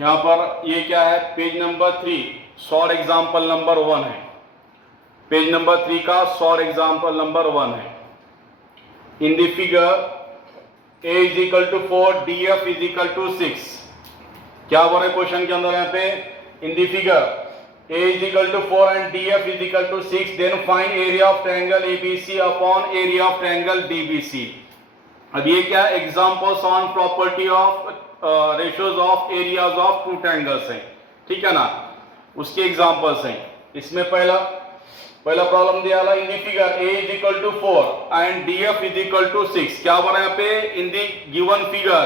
यहाँ पर ये क्या है, page number 3 short example number 1 है। पेज नंबर 3 का शॉर्ट एग्जाम्पल नंबर 1 है। In the figure a is equal to 4, df is equal to 6। क्या बोल रहे क्वेश्चन के अंदर, यहाँ पे in the figure a is equal to 4 and df is equal to 6, then find area of triangle ABC upon area of triangle DBC। अब ये क्या है, examples on property of ratios of areas of two triangles हैं, ठीक है ना, उसके examples हैं। इसमें पहला प्रॉब्लम दिया है, in the figure a is equal to 4 and df is equal to 6। क्या बोल रहा है यहाँ पे, in the given figure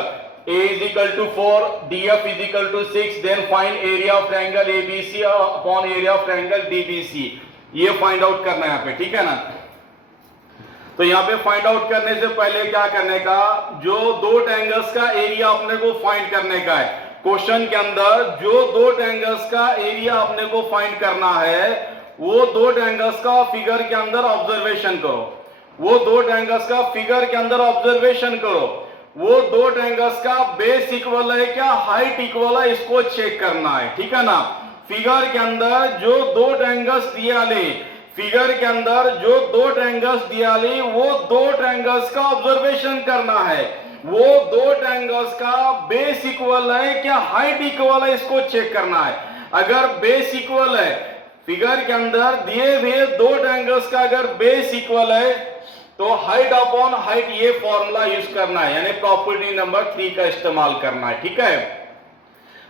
a is equal to 4, df is equal to 6, then find area of triangle ABC upon area of triangle DBC। ये find out करना है यहाँ पे, ठीक है ना। तो यहाँ पे फाइंड आउट करने से पहले क्या करने का, जो दो ट्रायंगल्स का एरिया अपने को फाइंड करने का है। क्वेश्चन के अंदर जो दो ट्रायंगल्स का एरिया अपने को फाइंड करना है, वो दो ट्रायंगल्स का फिगर के अंदर ऑब्जर्वेशन करो। वो दो ट्रायंगल्स का फिगर के अंदर ऑब्जर्वेशन करो। वो दो ट्रायंगल्स का बेस इक्वल है क्या, हाइट इक्वल है, इसको चेक करना है, ठीक है ना। फिगर के अंदर जो दो ट्रायंगल्स दिया ले, फिगर के अंदर जो दो ट्रायंगल्स दिया ली, वो दो ट्रायंगल्स का ऑब्जर्वेशन करना है। वो दो ट्रायंगल्स का बेस इक्वल है क्या, हाइट इक्वल है, इसको चेक करना है। अगर बेस इक्वल है, फिगर के अंदर दिए हुए दो ट्रायंगल्स का अगर बेस इक्वल है, तो हाइट अपॉन हाइट ये फॉर्मूला यूज करना है, यानी प्रॉपर्टी नंबर 3 का इस्तेमाल करना है, ठीक है।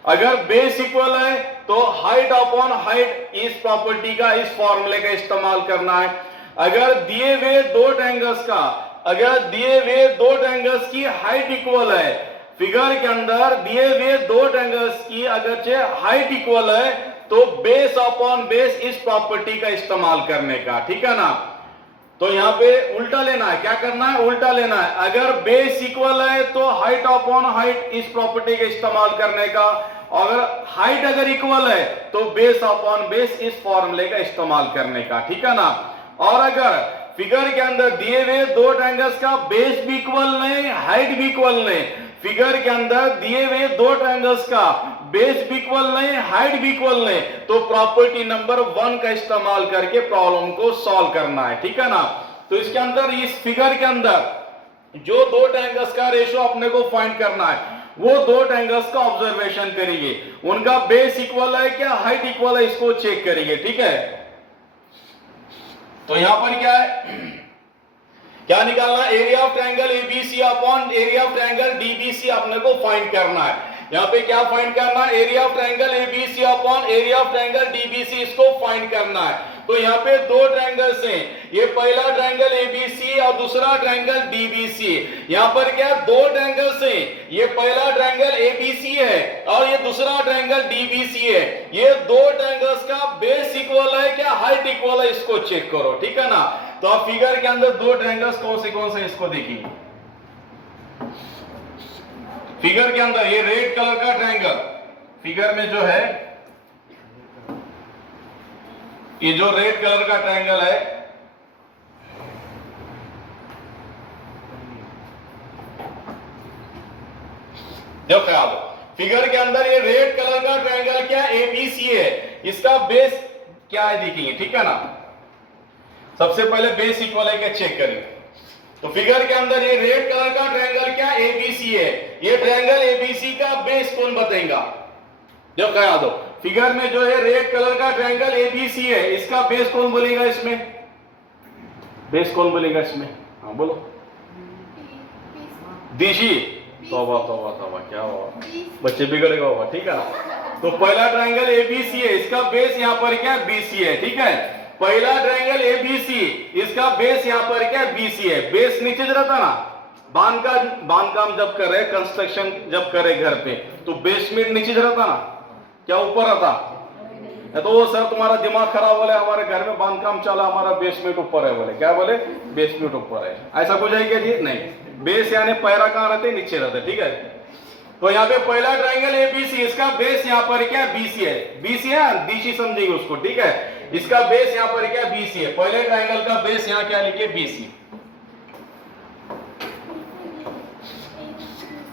अगर बेस इक्वल है तो हाइट अपॉन हाइट इस प्रॉपर्टी का, इस फॉर्मूले का इस्तेमाल करना है। अगर दिए हुए दो ट्रायंगल्स का, अगर दिए हुए दो ट्रायंगल्स की हाइट इक्वल है, फिगर के अंदर दिए हुए दो ट्रायंगल्स की अगर हाइट इक्वल है, तो बेस अपॉन बेस इस प्रॉपर्टी का इस्तेमाल करने का, ठीक है ना। तो यहाँ पे उल्टा लेना है, क्या करना है, उल्टा लेना है। अगर बेस इक्वल है तो हाइट अपॉन हाइट इस प्रॉपर्टी का इस्तेमाल करने का, अगर हाइट अगर इक्वल है तो बेस अपॉन बेस इस फॉर्मूले का इस्तेमाल करने का, ठीक है ना। और अगर फिगर के अंदर दिए हुए दो ट्रायंगल्स का बेस भी इक्वल नहीं, हाइट भी इक्वल नहीं, फिगर के अंदर दिए हुए दो ट्रायंगल्स का बेस भी इक्वल नहीं, हाइट भी इक्वल नहीं, तो प्रॉपर्टी नंबर 1 का इस्तेमाल करके प्रॉब्लम को सॉल्व करना है, ठीक है ना। तो इसके अंदर, इस फिगर के अंदर जो दो ट्रायंगल्स का रेशियो अपने को फाइंड करना है, वो दो ट्रायंगल्स का ऑब्जर्वेशन करेंगे, उनका बेस इक्वल है क्या, हाइट इक्वल है, इसको चेक करेंगे, ठीक है। तो यहां पर क्या है, क्या निकालना, area of triangle ABC upon area of triangle DBC अपने को फाइंड करना है। यहाँ पे क्या फाइंड करना है, area of triangle ABC upon area of triangle DBC, इसको फाइंड करना है। तो यहाँ पे दो ट्रायंगल्स हैं, ये पहला ट्रायंगल ABC और दूसरा ट्रायंगल DBC। यहाँ पर क्या दो ट्रायंगल्स हैं, ये पहला ट्रायंगल ABC है और ये दूसरा ट्रायंगल DBC है। ये दो ट्रायंगल्स का बेस इक्वल है क्या, हाइट इक्वल है, इसको चेक करो, ठीक है ना। तो आप फिगर के अंदर दो ट्रायंगल्स कौन से इसको देखिए। फिगर के अंदर ये रेड कलर का ट्रायंगल, फिगर में जो है ये जो रेड कलर का ट्रायंगल है, जो ख्याल हो, फिगर के अंदर ये रेड कलर का ट्रायंगल क्या ABC है, इसका बेस क्या है देखेंगे, ठीक है ना। सबसे पहले बेस इक्वल है क्या चेक करेंगे। तो फिगर के अंदर ये रेड कलर का ट्रायंगल क्या ABC है, ये ट्रायंगल ABC का बेस कौन बताएगा, जो कहा दो। फिगर में जो है रेड कलर का ट्रायंगल ABC है, इसका बेस कौन बोलेगा, इसमें बेस कौन बोलेगा इसमें, हाँ बोलो। DC, तौबा तौबा तौबा, क्या हुआ, बच्चे बिगड़ेगा होगा, ठीक है ना। तो पहला ट्रायंगल ABC है, इसका बेस यहाँ पर क्या BC है, ठीक है। पहला ट्रायंगल ABC, इसका बेस यहाँ पर क्या BC है। बेस नीचे रहता ना, बांधकाम जब करे, कंस्ट्रक्शन जब करे घर पे, तो बेसमेंट नीचे रहता ना, क्या ऊपर आता। तो वो सर तुम्हारा दिमाग खराब, बोले हमारे घर में बांधकाम चला, हमारा बेसमेंट ऊपर है, बोले क्या बोले, बेसमेंट ऊपर है, ऐसा कुछ है क्या जी, नहीं। बेस यानी पैरा कहाँ रहते, नीचे रहते, ठीक है। तो यहाँ पे पहला ट्रायंगल ABC, इसका बेस यहाँ पर क्या BC है, BC है, DC समझेंगे उसको, ठीक है। इसका बेस यहाँ पर क्या BC है, पहले ट्रायंगल का बेस यहाँ क्या लिखे BC।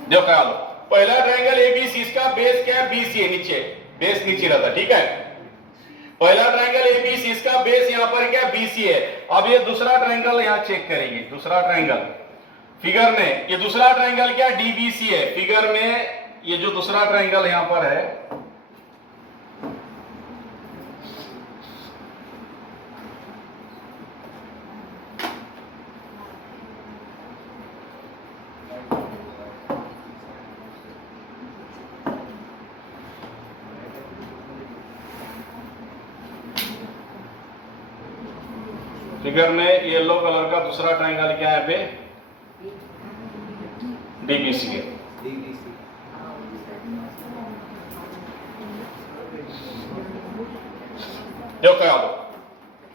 जो ख्याल हो, पहला ट्रायंगल एबीसी, इसका बेस क्या है? बीसी है, नीचे बेस नीचे रहता, ठीक है। पहला ट्रायंगल एबीसी, इसका बेस यहां पर क्या? बीसी है। अब ये दूसरा ट्रायंगल यहां चेक करेंगे, दूसरा ट्रायंगल फिगर में, ये दूसरा ट्रायंगल क्या? डीबीसी है। फिगर में ये जो दूसरा ट्रायंगल यहां पर है, फिगर में येलो कलर का दूसरा ट्रायंगल क्या है? पे डीबीसी है। देखो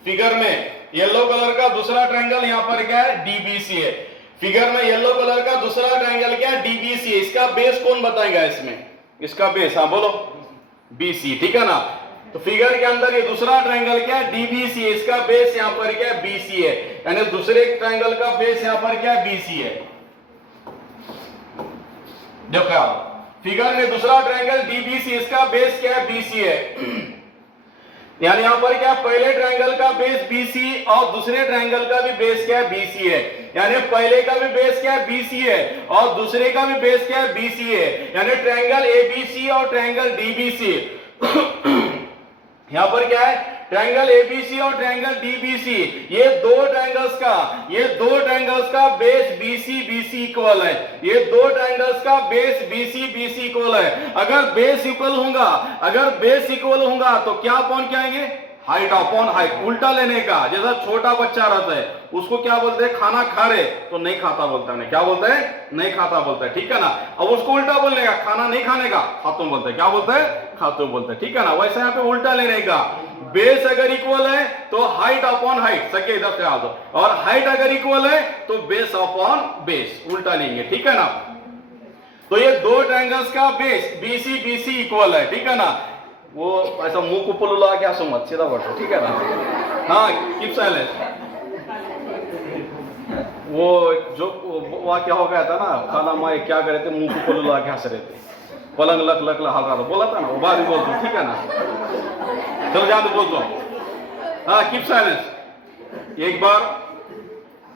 फिगर में येलो कलर का दूसरा ट्रायंगल यहां पर क्या है? डीबीसी है। फिगर में येलो कलर का दूसरा ट्रायंगल क्या है? डीबीसी है। इसका बेस कौन बताएगा इसमें? इसका बेस, हाँ बोलो, बीसी, ठीक है ना। तो फिगर के अंदर ये दूसरा ट्रायंगल क्या है? डीबीसी है। इसका बेस यहां पर क्या है? बीसी है। यानी दूसरे ट्रायंगल का बेस यहां पर क्या है? बीसी है। देखो फिगर में दूसरा ट्रायंगल डीबीसी, इसका बेस क्या है? बीसी है। यानी यहां पर क्या? पहले ट्रायंगल का बेस बीसी और दूसरे ट्रायंगल का भी बेस क्या है? बीसी है। यानी पहले का भी बेस क्या है? बीसी है और दूसरे का भी बेस क्या है? बीसी है। यानी ट्रायंगल एबीसी और ट्रायंगल डीबीसी यहां पर क्या है? ट्रायंगल एबीसी और ट्रायंगल डीबीसी, ये दो ट्रायंगल्स का बेस बीसी बीसी इक्वल है। ये दो ट्रायंगल्स का बेस बीसी बीसी इक्वल है। अगर बेस इक्वल होगा तो क्या अपॉन क्या आएंगे? Height upon height. उल्टा लेने का, जैसा छोटा बच्चा रहता है उसको क्या बोलते हैं? खाना खा रहे तो नहीं खाता बोलता है, क्या बोलते हैं? नहीं खाता बोलता है, ठीक है ना। अब उसको उल्टा बोलने का, खाना नहीं खाने का खातुम बोलते हैं, क्या बोलते हैं? खातुम बोलते हैं, ठीक है ना। वैसे यहाँ पे उल्टा लेने का, बेस अगर इक्वल है तो हाइट अपॉन हाइट, सके इधर से आ दो, और हाइट अगर इक्वल है तो बेस अपॉन बेस, उल्टा लेंगे, ठीक है ना। तो ये दो ट्रायंगल्स का बेस बीसी बीसी इक्वल है, ठीक है ना। वो ऐसा मुंह को पुलुला क्या समझ, सीधा बैठो, ठीक है ना। हाँ, कीप साइलेंस। वो जो वहाँ क्या हो गया था ना, खाना माए क्या करे थे, मुंह को पुलुला के हंस रहे थे, पलंग लक लक हल रहा था, बोला था ना, वो बात भी बोलता हूँ, ठीक है ना। चलो जान दो, बोलता हूँ। हाँ, कीप साइलेंस।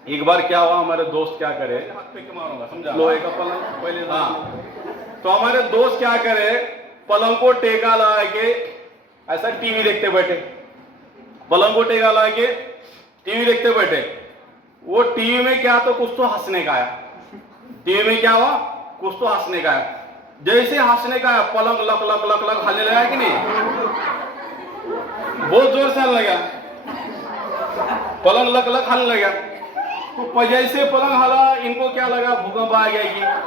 एक बार क्या हुआ, हमारे दोस्त क्या करे, हाथ पे मारूंगा, समझा, लोहे का पलंग पहले। हाँ, तो हमारे दोस्त क्या करे, पलंग को टेका लगा के ऐसा टीवी देखते बैठे, पलंग को टेका लगा के टीवी देखते बैठे। वो टीवी में क्या, तो कुछ तो हंसने का आया, टीवी में क्या हुआ, कुछ तो हंसने का आया। जैसे हंसने का आया, पलंग लक लक लक लक हलने लगा कि नहीं, बहुत जोर से हलने लगा, पलंग लक लक हलने लगा। तो जैसे पलंग हला, इनको क्या लगा, भूकंप आ गया।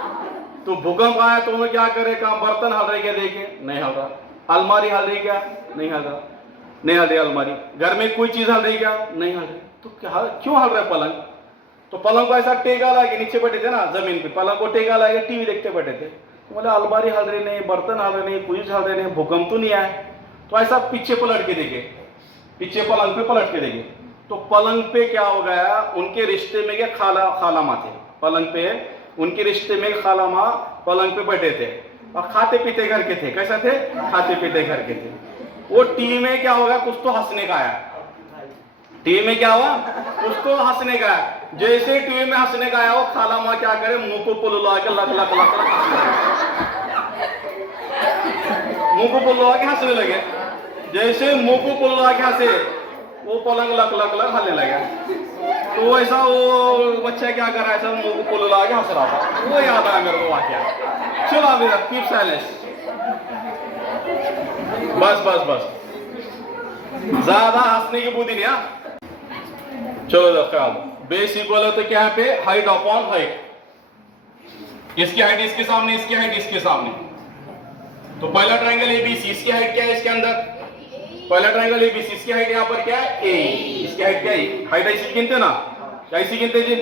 तो भूकंप आया तो उन्हें क्या करे, कहा बर्तन हल रहे क्या, देखे नहीं हल रहा, अलमारी हल रही क्या, नहीं हल रहा, नहीं हल रही अलमारी, घर में कोई चीज हल रही क्या, नहीं हल रही। तो क्या, क्यों हल रहा है पलंग? तो पलंग को ऐसा टेका लगा, नीचे बैठे थे ना जमीन पे, पलंग को टेका लगा टीवी देखते बैठे थे। तो बोले अलमारी हल रही नहीं, बर्तन हल रहे नहीं, कुछ हल रहे नहीं, भूकंप तो नहीं आया। तो ऐसा पीछे पलट के देखे, पीछे पलंग पे पलट के देखे, तो पलंग पे क्या हो गया, उनके रिश्ते में क्या खाला माँ थे, पलंग पे उनके रिश्ते में खाला माँ पलंग पे बैठे थे और खाते पीते घर के थे। कैसा थे, खाते पीते घर के थे। वो टीवी में क्या होगा, कुछ तो हंसने का आया, टीवी में क्या हुआ, कुछ तो हंसने का आया। जैसे टीवी में हंसने का आया, वो खाला माँ क्या करे, मुंह को पुलुला के लक लक लक मुंह को पुलुला के हंसने लगे। जैसे मुंह को पुलुला के हंसे, वो पलंग लक लक लक हलने लगा। तो ऐसा वो बच्चा क्या कर रहा है, सब मुंह को पुलुला के हंस रहा था, वो याद आया मेरे को वाकया। चलो अभी कीप साइलेंस, बस बस बस, ज्यादा हंसने की बुद्धि नहीं। चलो देखो, बेस इक्वल है तो क्या है पे, हाइट अपॉन हाइट, इसकी हाइट इसके सामने, इसकी हाइट इसके सामने। तो पहला ट्रायंगल एबीसी, इसकी हाइट क्या है, इसके अंदर पहला ट्रायंगल एबीसी, इसकी हाइट यहाँ पर क्या है, ए, इसकी हाइट क्या है, हाइट ऐसी गिनते ना, क्या ऐसी गिनते जी,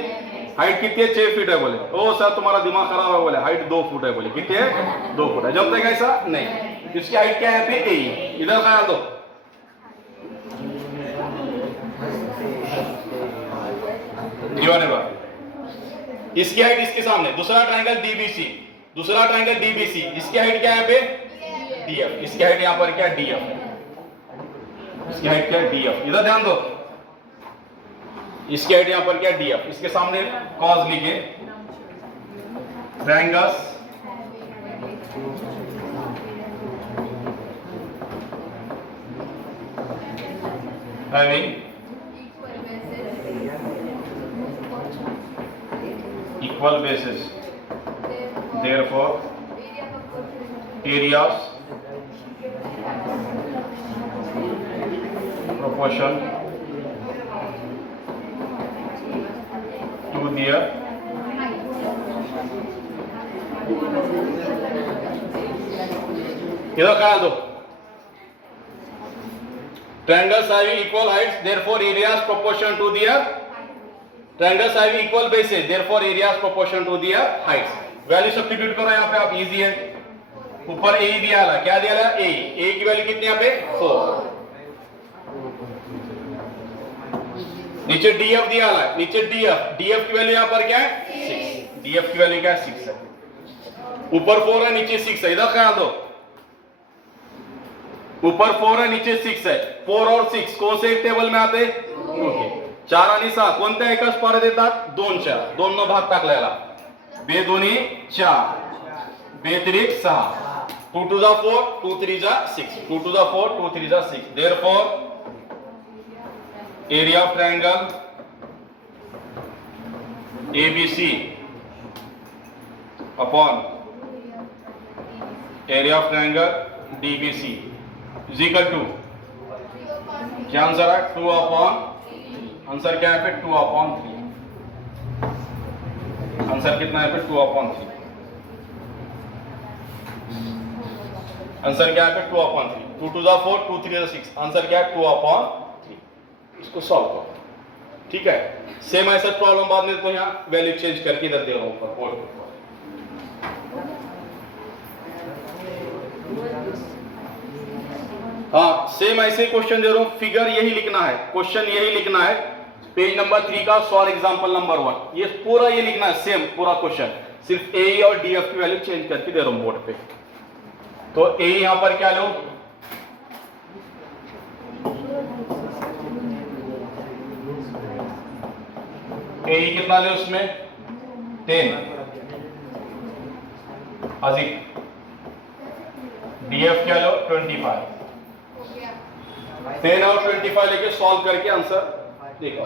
हाइट कितनी है, 6 फीट है। बोले ओ सर तुम्हारा दिमाग खराब है, बोले हाइट 2 फुट है। बोले कितनी है, 2 फुट है। जब तक ऐसा नहीं, इसकी हाइट क्या है पे, ए, इधर ख्याल दो। इसकी हाइट इसके सामने, दूसरा ट्रायंगल डीबीसी, दूसरा ट्रायंगल डीबीसी, इसकी हाइट क्या है पे डीएफ, इसकी हाइट यहां पर क्या है डीएफ, इसकी हाइट क्या है डीएफ, इधर ध्यान दो, इसकी हाइट यहां पर क्या है डीएफ, इसके सामने कॉस लिखे, triangles having equal bases, therefore areas proportion to their इधर ख्याल दो, triangles having equal heights, therefore areas proportion to their, triangles having equal bases, therefore areas proportion to their heights. Value substitute करो यहाँ पे आप, easy है, ऊपर ए दिया है, क्या दिया है ए की वैल्यू कितनी यहाँ पे 4, नीचे डीएफ दिया है, नीचे डीएफ की वैल्यू यहाँ पर क्या है 6, डीएफ की वैल्यू क्या है 6 है, ऊपर 4 है नीचे 6 है, इधर ख्याल दो, ऊपर 4 है नीचे 6 है, 4 और 6 कौन से एक टेबल में आते, 4 आणि 6 कोणत्या एकाच पार देतात, 2 4, दोनों भाग टाकलेला, बे दोन्ही 4, बे त्रिक 6, 2 to the 4, 2 3 जा 6, 2 to the 4, 2 3 जा 6, therefore area of triangle ABC upon area of triangle DBC is equal to, क्या आंसर है 2 अपॉन, आंसर क्या है पे 2 अपॉन 3, आंसर कितना है पे 2 अपॉन 3, आंसर क्या है पे 2 अपॉन 3, 2 to the 4, 2 3 जा 6, आंसर क्या है 2 अपॉन 3, इसको सॉल्व करो, ठीक है। सेम ऐसा प्रॉब्लम बाद में तो यहाँ वैल्यू चेंज करके इधर दे रहा हूँ ऊपर बोर्ड पर, हाँ सेम ऐसे क्वेश्चन दे रहा हूं, फिगर यही लिखना है, क्वेश्चन यही लिखना है, पेज नंबर 3 का सॉल्व एग्जांपल नंबर 1, ये पूरा ये लिखना है सेम पूरा क्वेश्चन, सिर्फ ए और डीएफ की वैल्यू चेंज करके दे रहा हूं बोर्ड पे। तो ए यहां पर क्या लो, ए कितना ले उसमें 10 अधिक डीएफ क्या लो 25, 10 और 25 लेके सॉल्व करके आंसर देखो।